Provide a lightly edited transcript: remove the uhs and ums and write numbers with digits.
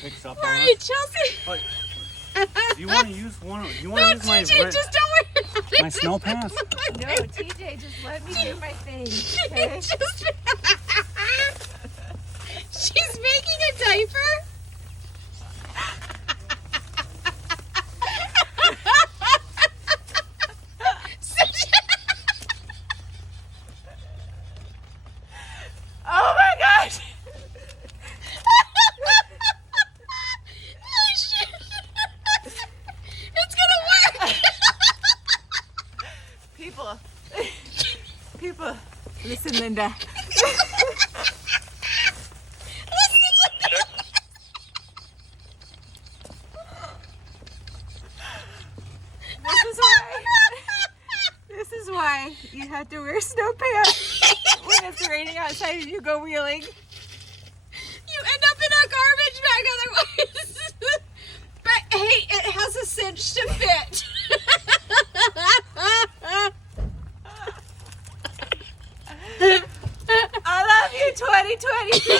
picks up on Right, us. Chelsea. But, do you want to use one? Do you want No, to use my TJ, just don't worry about it. my snow pants? No, TJ, just let me do my thing. Okay? She's making a diaper. Oh my gosh! Holy shit. It's gonna work. People, listen, Linda. This is why you have to wear snow pants when it's raining outside and you go wheeling. You end up in a garbage bag otherwise. But hey, it has a cinch to fit. I love you, 2023.